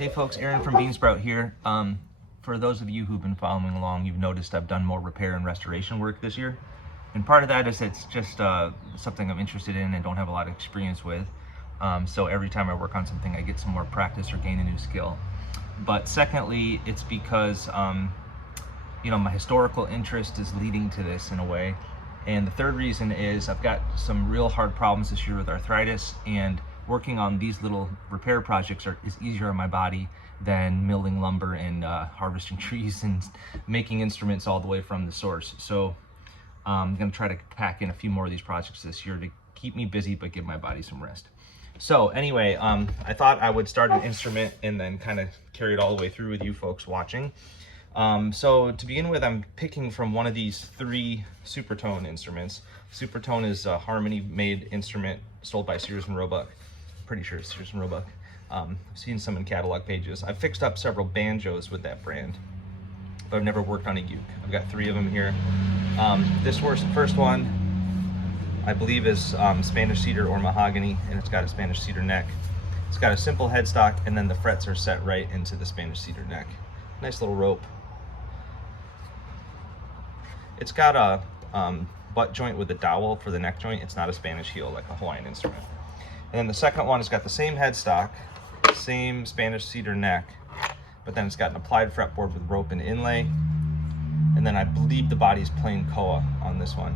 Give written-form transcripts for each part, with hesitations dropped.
Hey folks, Aaron from Beansprout here. For those of you who've been following along, you've noticed I've done more repair and restoration work this year. And part of that is it's just something I'm interested in and don't have a lot of experience with. So every time I work on something, I get some more practice or gain a new skill. But secondly, it's because my historical interest is leading to this in a way. And the third reason is I've got some real hard problems this year with arthritis, and working on these little repair projects is easier on my body than milling lumber and harvesting trees and making instruments all the way from the source. So I'm gonna try to pack in a few more of these projects this year to keep me busy but give my body some rest. So anyway, I thought I would start an instrument and then kind of carry it all the way through with you folks watching. So to begin with, I'm picking from one of these 3 Supertone instruments. Supertone is a Harmony-made instrument sold by Sears and Roebuck. Pretty sure it's Sears and Roebuck. I've seen some in catalog pages. I've fixed up several banjos with that brand, but I've never worked on a uke. I've got 3 of them here. This first one, I believe, is Spanish cedar or mahogany, and it's got a Spanish cedar neck. It's got a simple headstock, and then the frets are set right into the Spanish cedar neck. Nice little rope. It's got a butt joint with a dowel for the neck joint. It's not a Spanish heel like a Hawaiian instrument. And then the second one has got the same headstock, same Spanish cedar neck, but then it's got an applied fretboard with rope and inlay. And then I believe the body's plain koa on this one.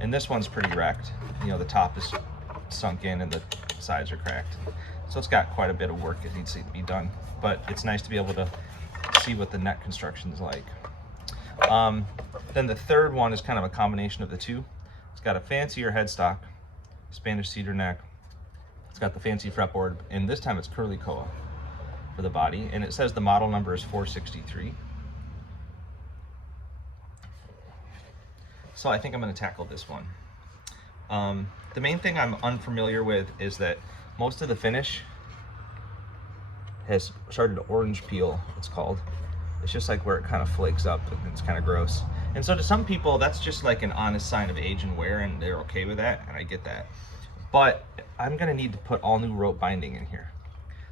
And this one's pretty wrecked. The top is sunk in and the sides are cracked. So it's got quite a bit of work that needs to be done. But it's nice to be able to see what the neck construction is like. Then the third one is kind of a combination of the two. It's got a fancier headstock, Spanish cedar neck. It's got the fancy fretboard, and this time it's curly koa for the body, and it says the model number is 463. So I think I'm going to tackle this one. The main thing I'm unfamiliar with is that most of the finish has started to orange peel, it's called. It's just like where it kind of flakes up, and it's kind of gross. And so to some people, that's just like an honest sign of age and wear, and they're okay with that, and I get that. But I'm gonna need to put all new rope binding in here.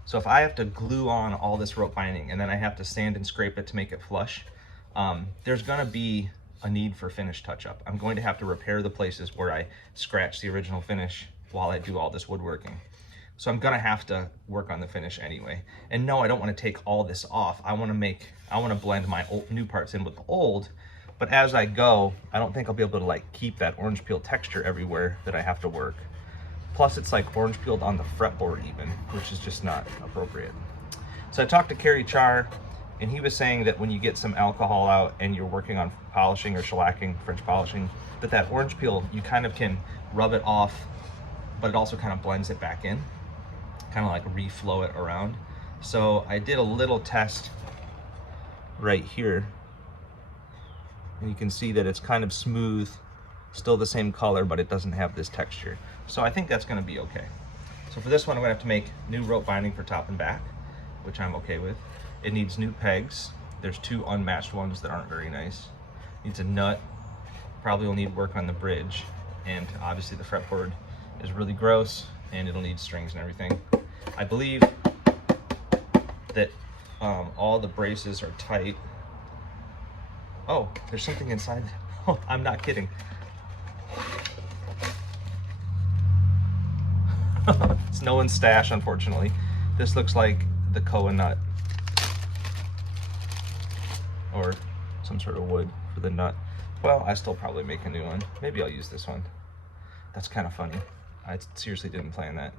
So if I have to glue on all this rope binding and then I have to sand and scrape it to make it flush, there's gonna be a need for finish touch-up. I'm going to have to repair the places where I scratch the original finish while I do all this woodworking. So I'm gonna have to work on the finish anyway. And no, I don't wanna take all this off. I wanna blend my new parts in with the old, but as I go, I don't think I'll be able to keep that orange peel texture everywhere that I have to work. Plus it's like orange peeled on the fretboard even, which is just not appropriate. So I talked to Kerry Char, and he was saying that when you get some alcohol out and you're working on polishing or shellacking, French polishing, that orange peel, you kind of can rub it off, but it also kind of blends it back in, kind of like reflow it around. So I did a little test right here, and you can see that it's kind of smooth, still the same color, but it doesn't have this texture. So I think that's gonna be okay. So for this one, I'm gonna have to make new rope binding for top and back, which I'm okay with. It needs new pegs. There's 2 unmatched ones that aren't very nice. Needs a nut. Probably will need work on the bridge. And obviously the fretboard is really gross, and it'll need strings and everything. I believe that all the braces are tight. Oh, there's something inside. Oh, I'm not kidding. It's no one's stash, unfortunately. This looks like the koa nut, or some sort of wood for the nut. Well, I still probably make a new one. Maybe I'll use this one. That's kind of funny. I seriously didn't plan that.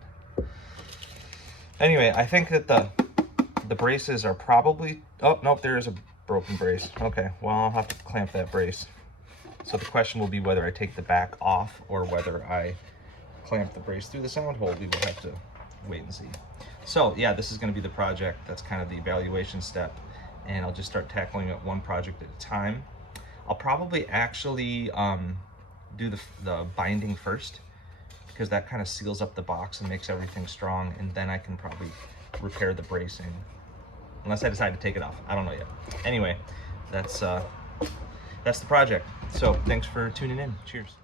Anyway, I think that the braces are probably, oh nope, there is a broken brace. Okay, well, I'll have to clamp that brace. So the question will be whether I take the back off or whether I clamp the brace through the sound hole. We will have to wait and see. So yeah, this is going to be the project. That's kind of the evaluation step, and I'll just start tackling it one project at a time. I'll probably actually do the binding first, because that kind of seals up the box and makes everything strong, and then I can probably repair the bracing, unless I decide to take it off. I don't know yet. Anyway, that's the project. So thanks for tuning in. Cheers.